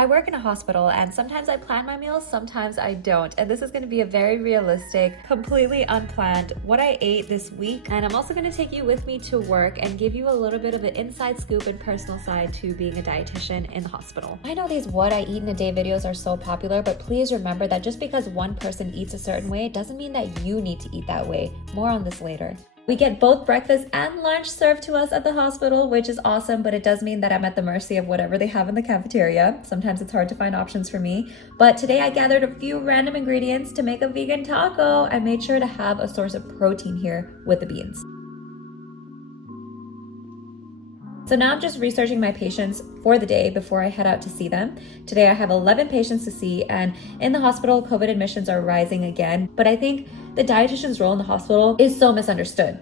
I work in a hospital and sometimes I plan my meals, sometimes I don't. And this is gonna be a very realistic, completely unplanned what I ate this week. And I'm also gonna take you with me to work and give you a little bit of an inside scoop and personal side to being a dietitian in the hospital. I know these what I eat in a day videos are so popular, but please remember that just because one person eats a certain way, it doesn't mean that you need to eat that way. More on this later. We get both breakfast and lunch served to us at the hospital, which is awesome, but it does mean that I'm at the mercy of whatever they have in the cafeteria. Sometimes it's hard to find options for me. But today I gathered a few random ingredients to make a vegan taco. I made sure to have a source of protein here with the beans. So now I'm just researching my patients for the day before I head out to see them. Today I have 11 patients to see, and in the hospital, COVID admissions are rising again. But I think the dietitian's role in the hospital is so misunderstood.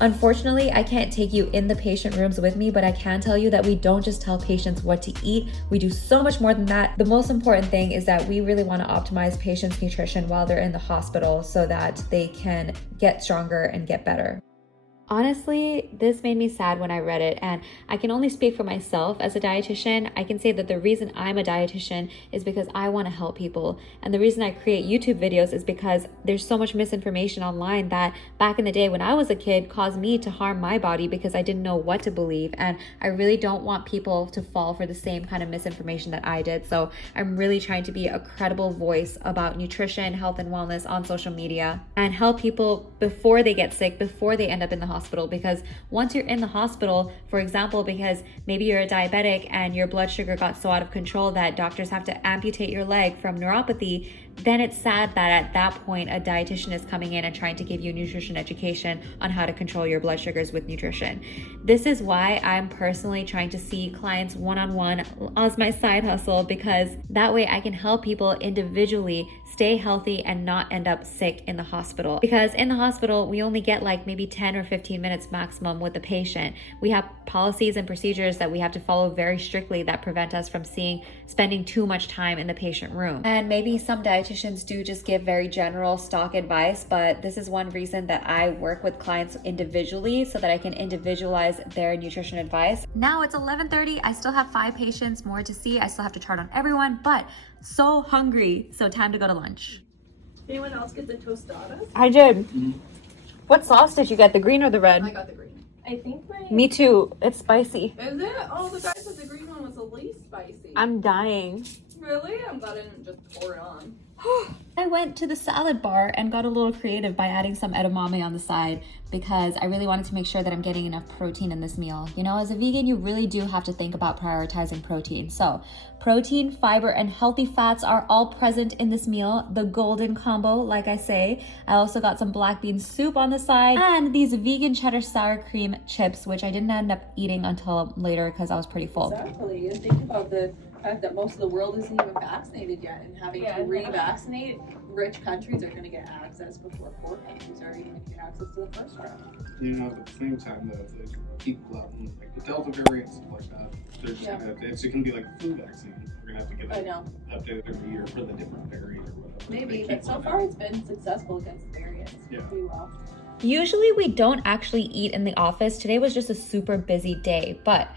Unfortunately, I can't take you in the patient rooms with me, but I can tell you that we don't just tell patients what to eat. We do so much more than that. The most important thing is that we really want to optimize patients' nutrition while they're in the hospital so that they can get stronger and get better. Honestly, this made me sad when I read it, and I can only speak for myself as a dietitian. I can say that the reason I'm a dietitian is because I want to help people, and the reason I create YouTube videos is because there's so much misinformation online that back in the day when I was a kid caused me to harm my body because I didn't know what to believe, and I really don't want people to fall for the same kind of misinformation that I did. So I'm really trying to be a credible voice about nutrition, health, and wellness on social media and help people before they get sick, before they end up in the hospital. Because once you're in the hospital, for example, because maybe you're a diabetic and your blood sugar got so out of control that doctors have to amputate your leg from neuropathy, then it's sad that at that point a dietitian is coming in and trying to give you nutrition education on how to control your blood sugars with nutrition. This is why I'm personally trying to see clients one-on-one as my side hustle, because that way I can help people individually stay healthy and not end up sick in the hospital. Because in the hospital, we only get like maybe 10 or 15 minutes maximum with the patient. We have policies and procedures that we have to follow very strictly that prevent us from spending too much time in the patient room. And maybe some dietitians do just give very general stock advice, but this is one reason that I work with clients individually so that I can individualize their nutrition advice. Now it's 11:30. I still have 5 patients more to see. I still have to chart on everyone, but so hungry. So time to go to lunch. Anyone else get the tostadas? I did. What sauce did you get, the green or the red? I got the green. I think Me too. It's spicy. Is it? Oh, the guy said the green one was the least spicy. I'm dying. Really? I'm glad I didn't just pour it on. I went to the salad bar and got a little creative by adding some edamame on the side because I really wanted to make sure that I'm getting enough protein in this meal. You know, as a vegan, you really do have to think about prioritizing protein. So protein, fiber, and healthy fats are all present in this meal. The golden combo, like I say. I also got some black bean soup on the side and these vegan cheddar sour cream chips, which I didn't end up eating until later because I was pretty full. Exactly. And think about the fact that most of the world isn't even vaccinated yet, and having to revaccinate, rich countries are going to get access before poor countries are even going to get access to the first round. You know, at the same time, though, if they keep letting, like the Delta variant, stuff like that, they're just gonna have to, it's going to be like a flu vaccine. We're going to have to get it updated every year for the different variant or whatever. Maybe, but so far it's been successful against variants pretty well. Usually we don't actually eat in the office. Today was just a super busy day, but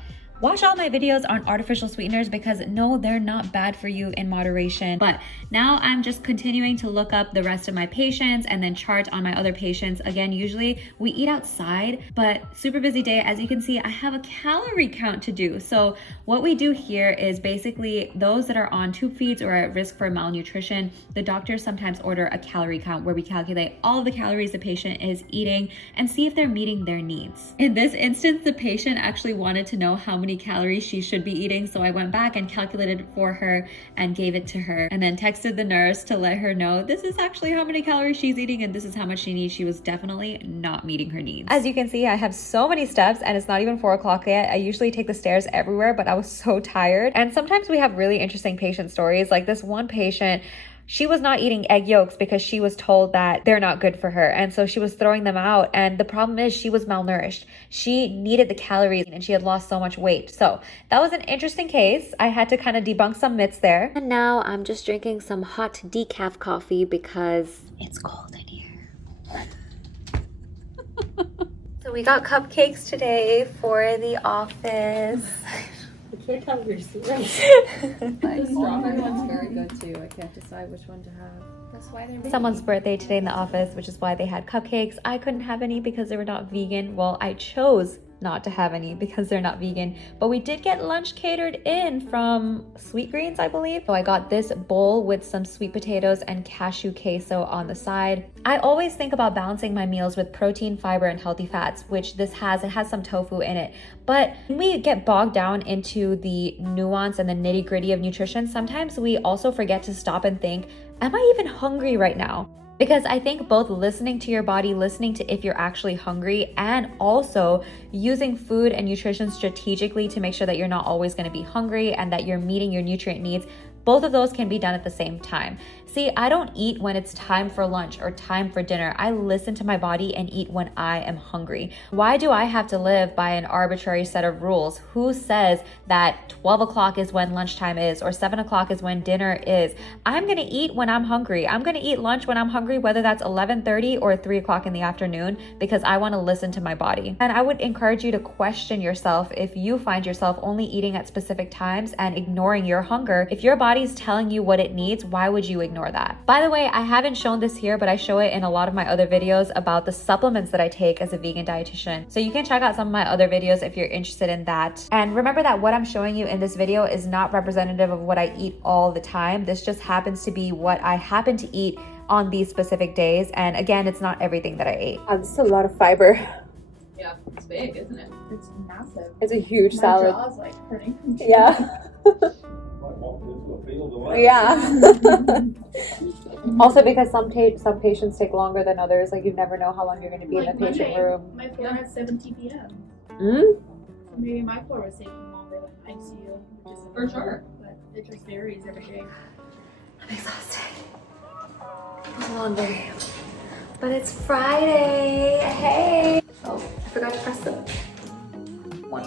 watch all my videos on artificial sweeteners because no, they're not bad for you in moderation. But now I'm just continuing to look up the rest of my patients and then chart on my other patients. Again, usually we eat outside, but super busy day. As you can see, I have a calorie count to do. So what we do here is basically those that are on tube feeds or at risk for malnutrition, the doctors sometimes order a calorie count where we calculate all of the calories the patient is eating and see if they're meeting their needs. In this instance, the patient actually wanted to know how many calories she should be eating, so I went back and calculated it for her and gave it to her and then texted the nurse to let her know this is actually how many calories she's eating and this is how much she needs. She was definitely not meeting her needs. As you can see, I have so many steps and it's not even 4 o'clock yet. I usually take the stairs everywhere, but I was so tired. And sometimes we have really interesting patient stories. Like this one patient, she was not eating egg yolks because she was told that they're not good for her. And so she was throwing them out. And the problem is she was malnourished. She needed the calories and she had lost so much weight. So that was an interesting case. I had to kind of debunk some myths there. And now I'm just drinking some hot decaf coffee because it's cold in here. So we got cupcakes today for the office. I can't tell if you're serious. The strawberry one's very good too. I can't decide which one to have. That's why they're Someone's birthday today in the office, which is why they had cupcakes. I couldn't have any because they were not vegan. Well, I chose not to have any because they're not vegan, but we did get lunch catered in from Sweet Greens, I believe. So I got this bowl with some sweet potatoes and cashew queso on the side. I always think about balancing my meals with protein, fiber, and healthy fats, which this has. It has some tofu in it. But when we get bogged down into the nuance and the nitty-gritty of nutrition, sometimes we also forget to stop and think, am I even hungry right now? Because I think both listening to your body, listening to if you're actually hungry, and also using food and nutrition strategically to make sure that you're not always going to be hungry and that you're meeting your nutrient needs, both of those can be done at the same time. See, I don't eat when it's time for lunch or time for dinner. I listen to my body and eat when I am hungry. Why do I have to live by an arbitrary set of rules? Who says that 12 o'clock is when lunchtime is or 7 o'clock is when dinner is? I'm gonna eat when I'm hungry. I'm gonna eat lunch when I'm hungry, whether that's 11:30 or 3 o'clock in the afternoon, because I wanna listen to my body. And I would encourage you to question yourself if you find yourself only eating at specific times and ignoring your hunger. If your body's telling you what it needs, why would you ignore that? By the way, I haven't shown this here, but I show it in a lot of my other videos about the supplements that I take as a vegan dietitian. So you can check out some of my other videos if you're interested in that. And remember that what I'm showing you in this video is not representative of what I eat all the time. This just happens to be what I happen to eat on these specific days. And again, it's not everything that I ate. This is a lot of fiber. Yeah, it's big, isn't it? It's massive. It's a huge My salad. jaw's like hurting from chewing. Yeah. Yeah. Also because some patients take longer than others. Like you never know how long you're going to be in the patient Monday, room. My floor has 70 p.m. Mm? So maybe my floor was taking longer than ICU, which is For sure. But it just varies every day. I'm exhausted. It's a long day. But it's Friday. Hey. Oh, I forgot to press the one.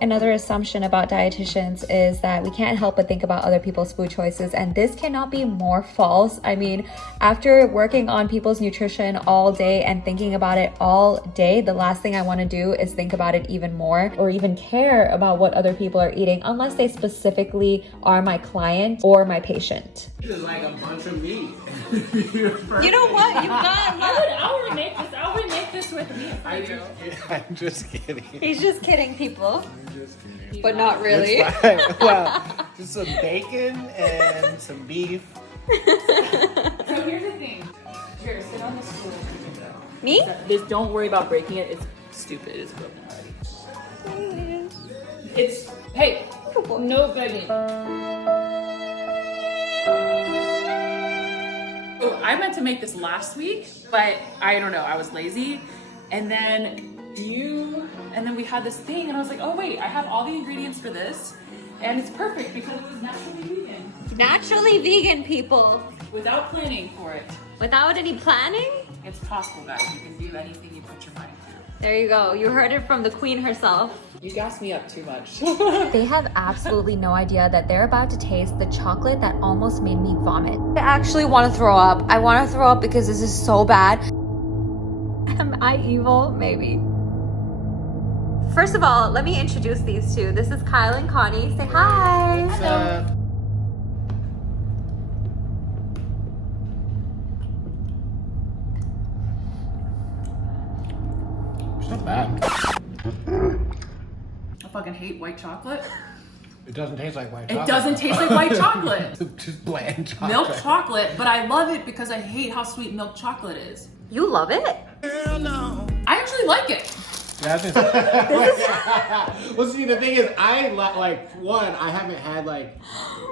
Another assumption about dietitians is that we can't help but think about other people's food choices, and this cannot be more false. I mean, after working on people's nutrition all day and thinking about it all day, the last thing I want to do is think about it even more or even care about what other people are eating unless they specifically are my client or my patient. This is like a bunch of meat. You know what? You got I'll remake this. I'll remake this with me if I do. I'm just kidding. He's just kidding, people. I'm just kidding. But not really. It's fine. Well, just some bacon and some beef. So here's the thing. Here, sit on the stool. Me? Just don't worry about breaking it. It's stupid. It's broken already. It's, hey, no begging. So I meant to make this last week, but I don't know, I was lazy. And then we had this thing and I was like, oh wait, I have all the ingredients for this. And it's perfect because it was naturally vegan. Naturally vegan, people. Without planning for it. Without any planning? It's possible, guys. You can do anything you put your mind to. There you go. You heard it from the queen herself. You gas me up too much. They have absolutely no idea that they're about to taste the chocolate that almost made me vomit. I actually want to throw up. I want to throw up because this is so bad. Am I evil? Maybe. First of all, let me introduce these two. This is Kyle and Connie. Say hi. Hello. It's not bad. I fucking hate white chocolate. It doesn't taste like white It chocolate. doesn't taste like white chocolate. Just bland chocolate. Milk chocolate, but I love it because I hate how sweet milk chocolate is. You love it? I actually like it. Yeah, well, see, the thing is, I haven't had like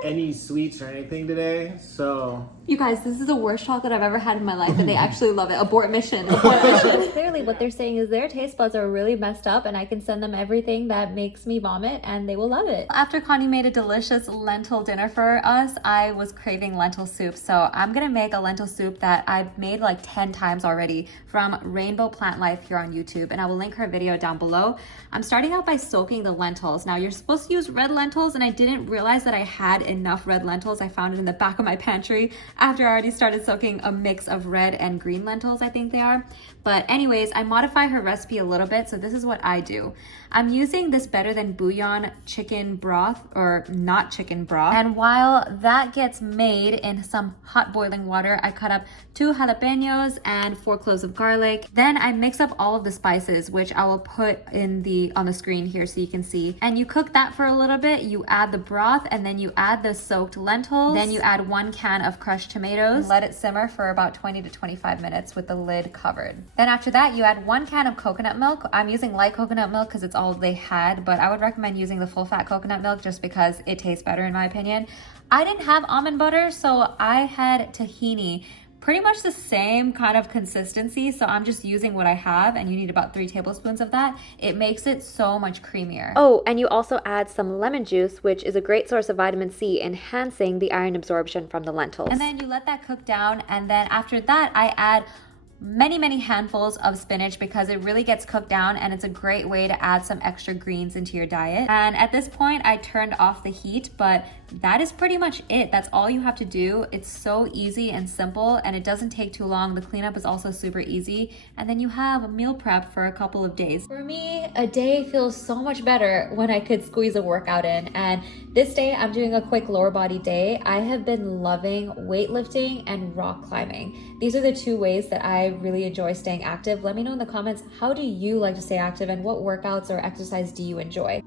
any sweets or anything today, so. You guys, this is the worst chocolate I've ever had in my life, and they actually love it. Abort mission. Abort mission. Clearly, what they're saying is their taste buds are really messed up, and I can send them everything that makes me vomit, and they will love it. After Connie made a delicious lentil dinner for us, I was craving lentil soup, so I'm gonna make a lentil soup that I've made like 10 times already from Rainbow Plant Life here on YouTube, and I will link her video video down below. I'm starting out by soaking the lentils. Now you're supposed to use red lentils, and I didn't realize that I had enough red lentils. I found it in the back of my pantry after I already started soaking a mix of red and green lentils, I think they are. But anyways, I modify her recipe a little bit, so this is what I do. I'm using this Better Than Bouillon chicken broth, or not chicken broth. And while that gets made in some hot boiling water, I cut up 2 jalapenos and 4 cloves of garlic. Then I mix up all of the spices, which I will put on the screen here so you can see. And you cook that for a little bit. You add the broth, and then you add the soaked lentils. Then you add 1 can of crushed tomatoes. Let it simmer for about 20 to 25 minutes with the lid covered. Then after that, you add 1 can of coconut milk. I'm using light coconut milk because it's all they had, but I would recommend using the full fat coconut milk just because it tastes better in my opinion. I didn't have almond butter, so I had tahini. Pretty much the same kind of consistency, so I'm just using what I have, and you need about 3 tablespoons of that. It makes it so much creamier. Oh, and you also add some lemon juice, which is a great source of vitamin C, enhancing the iron absorption from the lentils. And then you let that cook down, and then after that, I add many handfuls of spinach because it really gets cooked down, and it's a great way to add some extra greens into your diet. And at this point, I turned off the heat, but that is pretty much it. That's all you have to do. It's so easy and simple, and it doesn't take too long. The cleanup is also super easy, and then you have a meal prep for a couple of days. For me, a day feels so much better when I could squeeze a workout in, and this day I'm doing a quick lower body day. I have been loving weightlifting and rock climbing. These are the 2 ways that I really enjoy staying active. Let me know in the comments, how do you like to stay active, and what workouts or exercise do you enjoy?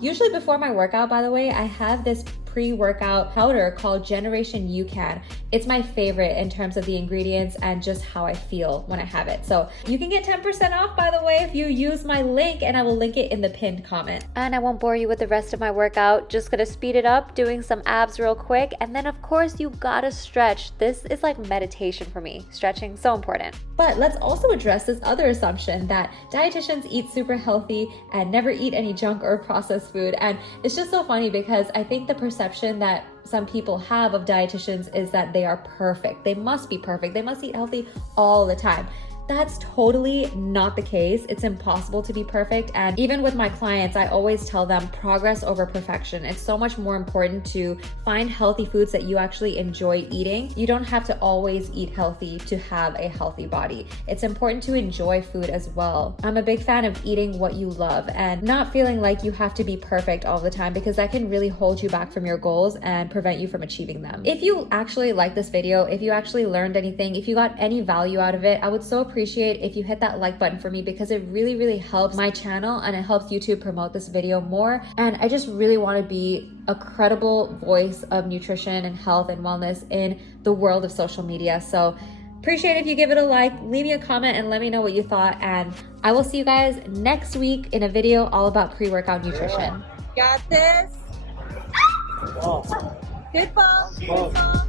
Usually before my workout, by the way, I have this pre-workout powder called Generation UCAN. It's my favorite in terms of the ingredients and just how I feel when I have it. So you can get 10% off, by the way, if you use my link, and I will link it in the pinned comment. And I won't bore you with the rest of my workout. Just gonna speed it up, doing some abs real quick. And then of course you gotta stretch. This is like meditation for me. Stretching, so important. But let's also address this other assumption that dietitians eat super healthy and never eat any junk or processed food. And it's just so funny because I think the perception that some people have of dietitians is that they are perfect. They must be perfect. They must eat healthy all the time. That's totally not the case. It's impossible to be perfect. And even with my clients, I always tell them progress over perfection. It's so much more important to find healthy foods that you actually enjoy eating. You don't have to always eat healthy to have a healthy body. It's important to enjoy food as well. I'm a big fan of eating what you love and not feeling like you have to be perfect all the time, because that can really hold you back from your goals and prevent you from achieving them. If you actually like this video, if you actually learned anything, if you got any value out of it, I would so appreciate if you hit that like button for me, because it really helps my channel and it helps YouTube promote this video more. And I just really want to be a credible voice of nutrition and health and wellness in the world of social media. So appreciate if you give it a like, leave me a comment, and let me know what you thought. And I will see you guys next week in a video all about pre-workout nutrition. Got this. Good ball. Good ball.